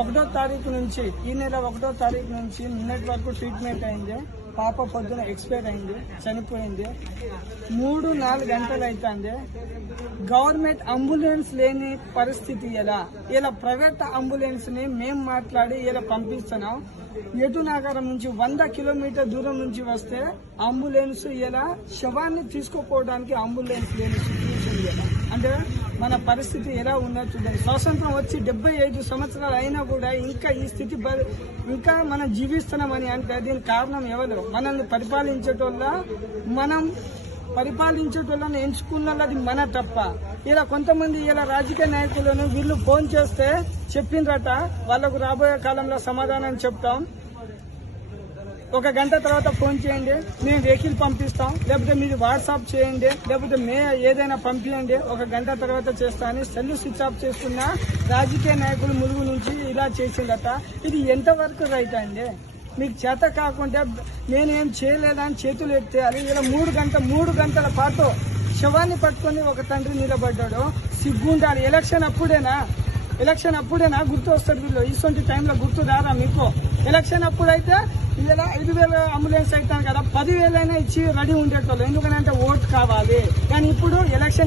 ఒకటో తారీఖు నుంచి ఈ నెల 1వ తారీఖు నుంచి నిన్నటి వరకు ట్రీట్మెంట్ అయింది. పాప పొద్దున ఎక్స్పైర్ అయింది, చనిపోయింది. 3-4 గంటలు అవుతుంది. గవర్నమెంట్ అంబులెన్స్ లేని పరిస్థితి ఇలా ప్రైవేట్ అంబులెన్స్ ని మేము మాట్లాడి ఇలా పంపిస్తున్నాం. ఎటునాగరం నుంచి 100 కిలోమీటర్ దూరం నుంచి వస్తే అంబులెన్స్ ఇలా శవాన్ని తీసుకుపోవడానికి అంబులెన్స్ లేని సిచ్యువేషన్ అంటే మన పరిస్థితి ఎలా ఉన్నది చూడండి. స్వాతంత్రం వచ్చి 75 సంవత్సరాలు అయినా కూడా ఇంకా ఈ స్థితి ఇంకా మనం జీవిస్తున్నామని అంటే దీనికి కారణం ఎవరు? మనల్ని పరిపాలించేటోళ్ళని ఎంచుకున్నది మన తప్ప. ఇలా కొంతమంది ఇలా రాజకీయ నాయకులను వీళ్ళు ఫోన్ చేస్తే చెప్పిండ్రట వాళ్ళకు రాబోయే కాలంలో సమాధానం చెప్తాం. 1 గంట తర్వాత ఫోన్ చేయండి, మేము వెహికల్ పంపిస్తాం, లేకపోతే మీరు వాట్సాప్ చేయండి, లేకపోతే ఏదైనా పంపించండి, 1 గంట తర్వాత చేస్తా అని సెల్ స్విచ్ ఆఫ్ చేసుకున్న రాజకీయ నాయకులు ములుగు నుంచి ఇలా చేసిందట. ఇది ఎంతవరకు రైట్ అండి? మీకు చేత కాకుండా నేనేం చేయలేదని చేతులు ఎత్తేయాలి. ఇలా 3 గంటల పాటు శవాన్ని పట్టుకొని ఒక తండ్రి నిలబడ్డాడు. సిగ్గుండాలి. ఎలక్షన్ అప్పుడేనా గుర్తు వస్తుంది? వీళ్ళు ఇటువంటి టైంలో గుర్తు రారా మీకు? ఎలక్షన్ అప్పుడైతే ఇలా 5,000 అంబులెన్స్ అవుతాను కదా, 10,000 అయినా ఇచ్చి రెడీ ఉండేటోళ్ళు. ఎందుకంటే ఓటు కావాలి. కానీ ఇప్పుడు ఎలక్షన్